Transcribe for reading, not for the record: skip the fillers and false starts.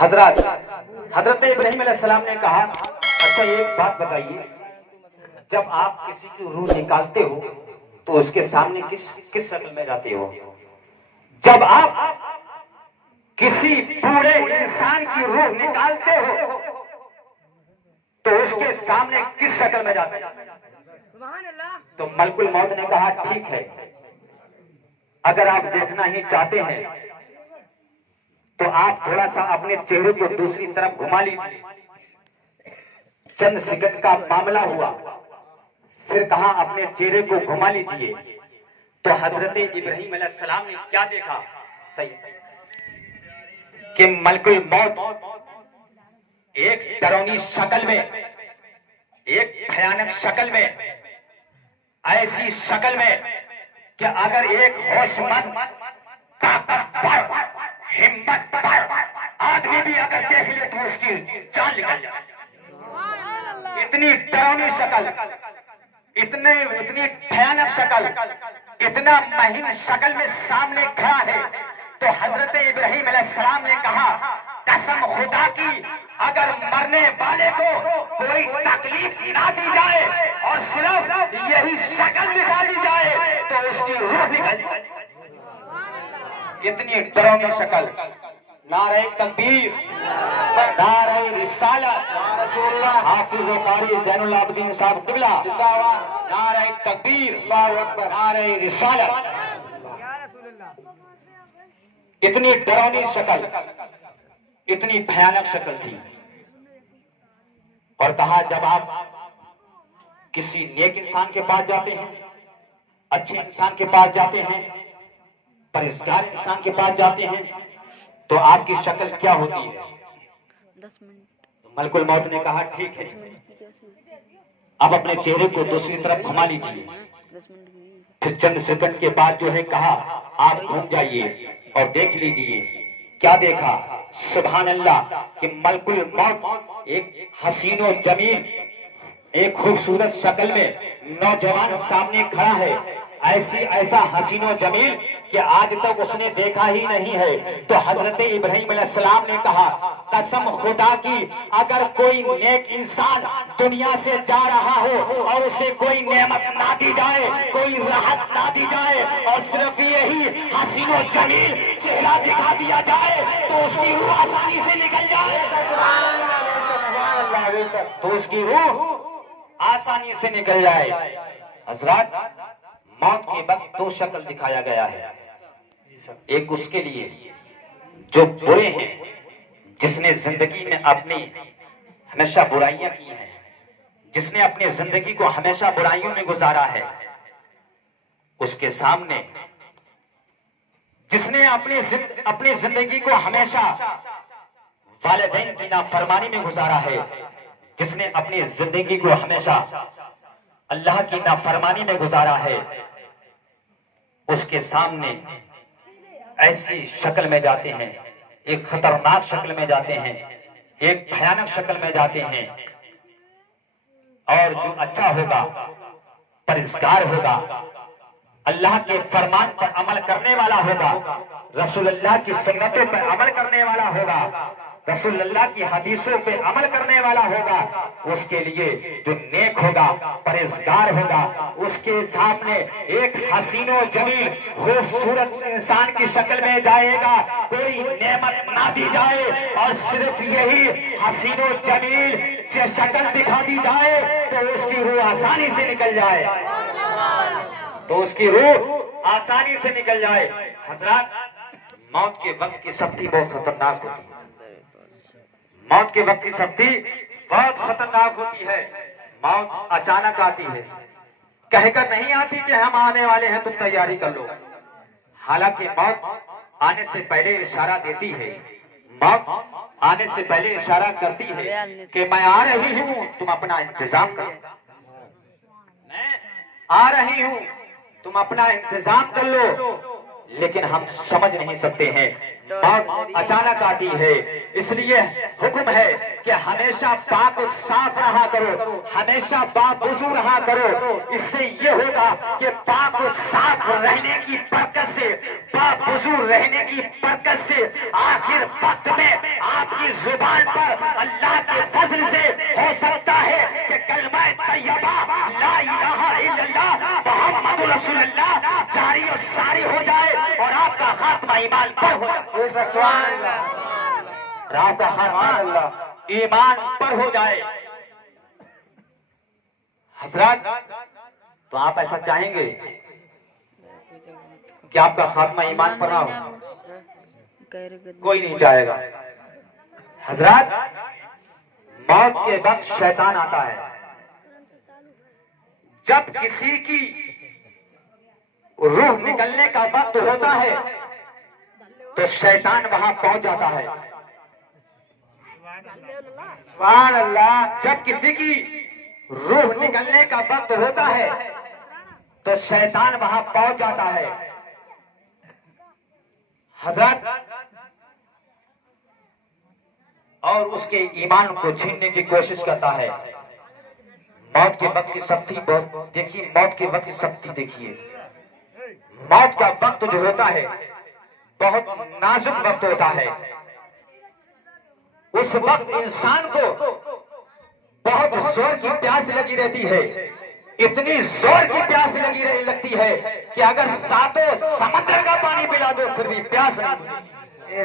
हजरत इब्राहिम अलैहिस्सलाम ने कहा, अच्छा एक बात बताइए, जब आप किसी की रूह निकालते हो तो उसके सामने किस शक्ल में जाते हो? जब आप किसी बूढ़े इंसान की रूह निकालते हो तो उसके सामने किस शक्ल में जाते हो? तो मलकुल मौत ने कहा, ठीक है, अगर आप देखना ही चाहते हैं तो आप थोड़ा सा अपने चेहरे को दूसरी तरफ घुमा लीजिए। चंद सेकंड का मामला हुआ, फिर कहा अपने चेहरे को घुमा लीजिए। तो हजरत इब्राहिम अलैहिस्सलाम ने क्या देखा? सही कि मलकुल मौत एक डरावनी शक्ल में, एक भयानक शक्ल में, ऐसी शक्ल में कि अगर एक होशमंद ताकतवर हिम्मतवर आदमी भी अगर देख ले तो उसकी जान निकल जाए। इतनी डरावनी शक्ल, इतनी भयानक शक्ल, इतना महीन शक्ल में सामने खड़ा है। तो हजरत इब्राहिम अलैहिस्सलाम ने कहा, कसम खुदा की, अगर मरने वाले को कोई तकलीफ ना दी जाए और सिर्फ यही शक्ल दिखा दी जाए तो उसकी रूह निकल जाए। इतनी डरावनी शक्ल। नारे तकबीर, नारे रिसालत, हाफिज कारी ज़ैनुल आबिदीन साहब क़िबला, नारे तकबीर, नारे रिसालत। इतनी डरावनी शक्ल, इतनी भयानक शक्ल थी। और कहा, जब आप किसी नेक इंसान के पास जाते हैं, अच्छे इंसान के पास जाते हैं, परहेजगार इंसान के पास जाते हैं, तो आपकी शक्ल क्या होती है? 10 मिनट। तो मलकुल मौत ने कहा, ठीक है, आप अपने चेहरे को दूसरी तरफ घुमा लीजिए। फिर चंद सेकंड के बाद जो है कहा, आप घूम जाइए और देख लीजिए। क्या देखा? सुभान अल्लाह कि मलकुल मौत एक हसीनो जमील, एक खूबसूरत शक्ल में नौजवान सामने खड़ा है। ऐसा हसीनो जमील कि आज तक उसने देखा ही नहीं है। तो हजरत इब्राहिम अलैहिस्सलाम ने कहा, कसम खुदा की, अगर कोई नेक इंसान दुनिया से जा रहा हो और उसे कोई नेमत ना दी जाए, कोई राहत ना दी जाए और सिर्फ यही हसीनो जमील चेहरा दिखा दिया जाए तो उसकी रूह आसानी से निकल जाए। तो उसकी रूह आसानी से निकल जाए। हजरत, मौत के वक्त दो शक्ल दिखाया गया है। एक उसके लिए जो बुरे हैं, जिसने जिंदगी में अपनी हमेशा बुराइयां की हैं, जिसने अपनी जिंदगी को हमेशा बुराइयों में गुजारा है। उसके सामने जिसने अपनी जिंदगी को हमेशा वालिदैन की नाफरमानी में गुजारा है, जिसने अपनी जिंदगी को हमेशा अल्लाह की नाफरमानी में गुजारा है, उसके सामने ऐसी शक्ल में जाते हैं, एक खतरनाक शक्ल में जाते हैं, एक भयानक शक्ल में जाते हैं। और जो अच्छा होगा, परहेजगार होगा, अल्लाह के फरमान पर अमल करने वाला होगा, रसूलुल्लाह की सुन्नतों पर अमल करने वाला होगा, रसूलुल्लाह की हदीसों पे अमल करने वाला होगा, उसके लिए जो नेक होगा, परहेजगार होगा, उसके सामने एक हसीनो जमील खूबसूरत इंसान की शक्ल में जाएगा। कोई नेमत ना दी जाए और सिर्फ यही हसीनो जमील शक्ल दिखा दी जाए तो उसकी रूह आसानी से निकल जाए, तो उसकी रूह आसानी से निकल जाए। हजरत, मौत के वक्त की सख्ती बहुत खतरनाक होती है। मौत के वक्त की सख्ती बहुत खतरनाक होती है। मौत अचानक आती है, कहकर नहीं आती कि हम आने वाले हैं, तुम तैयारी कर लो। हालांकि मौत आने से पहले इशारा देती है, मौत आने से पहले इशारा करती है कि मैं आ रही हूं, तुम अपना इंतजाम करो। मैं आ रही हूं, तुम अपना इंतजाम कर लो। लेकिन हम समझ नहीं सकते हैं। मौत अचानक आती है, इसलिए हुक्म है कि हमेशा पाक साफ रहा करो, हमेशा बावजू रहा करो। इससे ये होगा कि पाक साफ रहने की बरकत से, बावजू रहने की बरकत से आखिर वक्त में आपकी जुबान पर अल्लाह के फजल से हो सकता है कि कलमा तैयबा ला इलाहा इल्लल्लाह मुहम्मदुर रसूलुल्लाह जारी और सारी हो जाए और आपका खात्मा ईमान पर हो जाए। आपका खात्मा ईमान पर हो जाए। हजरत, तो आप ऐसा चाहेंगे कि आपका खात्मा ईमान पर ना हो? कोई नहीं चाहेगा। हजरत, मौत के वक्त शैतान आता है। जब किसी की रूह निकलने का वक्त होता है तो शैतान वहां पहुंच जाता है। सुभान अल्लाह। जब किसी की रूह निकलने का वक्त होता है तो शैतान वहां पहुंच जाता है। हजरत, और उसके ईमान को छीनने की कोशिश करता है। मौत के वक्त की सख्ती बहुत देखिए, मौत के वक्त की सख्ती देखिए। मौत का वक्त जो होता है बहुत नाजुक वक्त होता है। उस वक्त इंसान को बहुत जोर की प्यास लगी रहती है, इतनी जोर की प्यास लगती है कि अगर सातों समंदर का पानी पिला दो फिर भी प्यास नहीं बुझेगी।